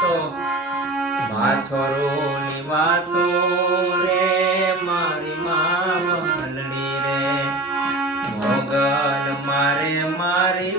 તો માછોરોની વાતો રે મારી માં વલડી રે મોગલ મારે મારી